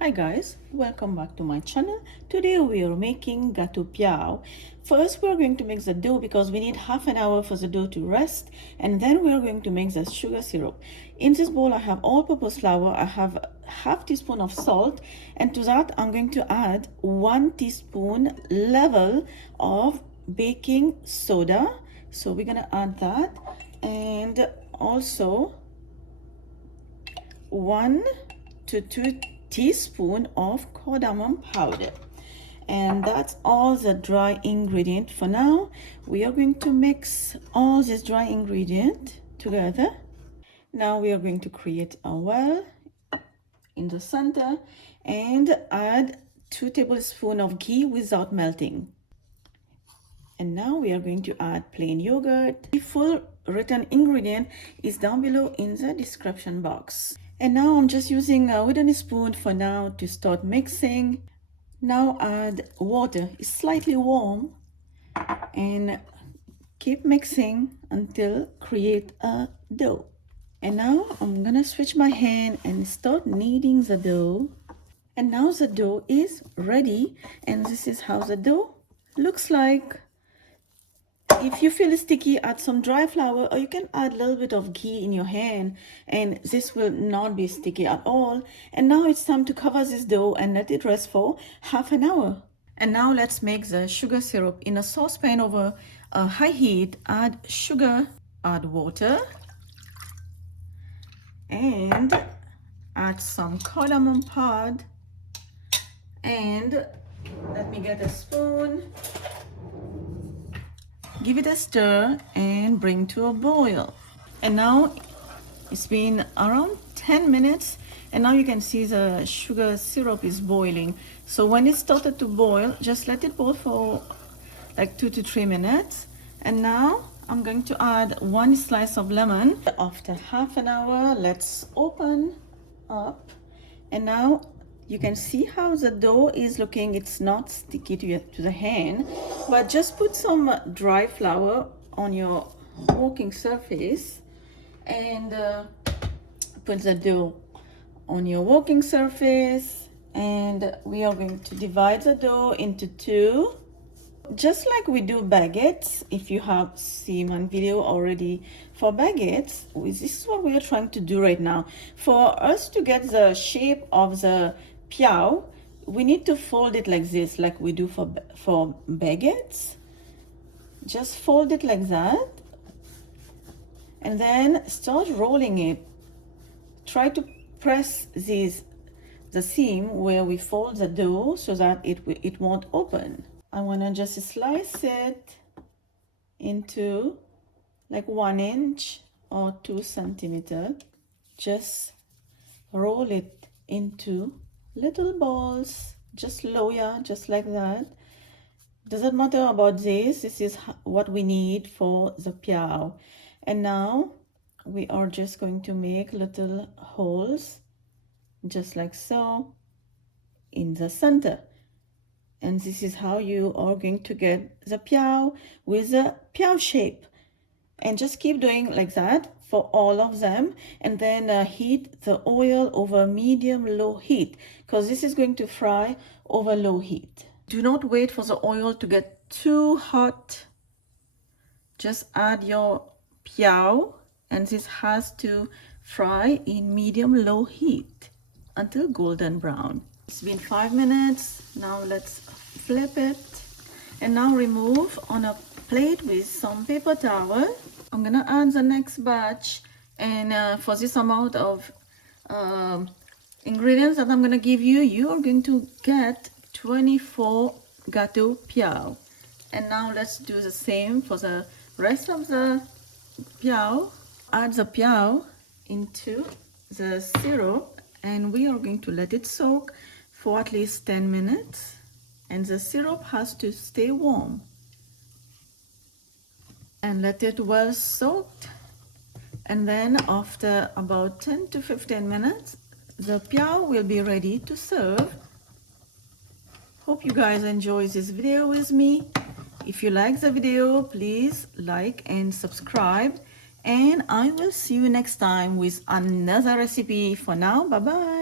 Hi guys, welcome back to my channel. Today we are making Gateau Piaw. First we are going to mix the dough because we need half an hour for the dough to rest, and then we are going to mix the sugar syrup. In this bowl I have all-purpose flour, I have half teaspoon of salt, and to that I'm going to add 1 teaspoon level of baking soda. So we're gonna add that, and also 1 to 2 teaspoon of cardamom powder. And that's all the dry ingredient for now. We are going to mix all this dry ingredient together. Now we are going to create a well in the center and add 2 tablespoons of ghee without melting. And now we are going to add plain yogurt. The full written ingredient is down below in the description box. And now I'm just using a wooden spoon for now to start mixing. Now add water. It's slightly warm, and keep mixing until create a dough. And now I'm gonna switch my hand and start kneading the dough. And now the dough is ready, and this is how the dough looks like. If you feel sticky, add some dry flour, or you can add a little bit of ghee in your hand, and this will not be sticky at all. And now it's time to cover this dough and let it rest for half an hour. And now let's make the sugar syrup. In a saucepan over a high heat, add sugar, add water, and add some cardamom powder, and let me get a spoon. Give it a stir and bring to a boil. And now it's been around 10 minutes, and now you can see the sugar syrup is boiling. So when it started to boil, just let it boil for like 2 to 3 minutes. And now I'm going to add 1 slice of lemon. After half an hour, let's open up. And now you can see how the dough is looking. It's not sticky to the hand, but just put some dry flour on your working surface and put the dough on your working surface. And we are going to divide the dough into 2, just like we do baguettes. If you have seen my video already for baguettes, this is what we are trying to do right now. For us to get the shape of the piaw, we need to fold it like this, like we do for baguettes. Just fold it like that, and then start rolling it. Try to press the seam where we fold the dough so that it won't open. I want to just slice it into like 1 inch or 2 centimeters. Just roll it into little balls, just lower, just like that. Doesn't matter about this. This is what we need for the piaw. And now we are just going to make little holes, just like so, in the center. And this is how you are going to get the piaw with a piaw shape. And just keep doing like that for all of them, and then heat the oil over medium-low heat, because this is going to fry over low heat. Do not wait for the oil to get too hot. Just add your piaw, and this has to fry in medium-low heat until golden brown. It's been 5 minutes. Now let's flip it, and now remove on a plate with some paper towel. I'm gonna add the next batch, and for this amount of ingredients that I'm gonna give you, you are going to get 24 Gateau Piaw. And now let's do the same for the rest of the piaw. Add the piaw into the syrup, and we are going to let it soak for at least 10 minutes, and the syrup has to stay warm. And let it well soaked, and then after about 10 to 15 minutes the piaw will be ready to serve. Hope you guys enjoy this video with me. If you like the video, please like and subscribe, and I will see you next time with another recipe. For now, bye bye.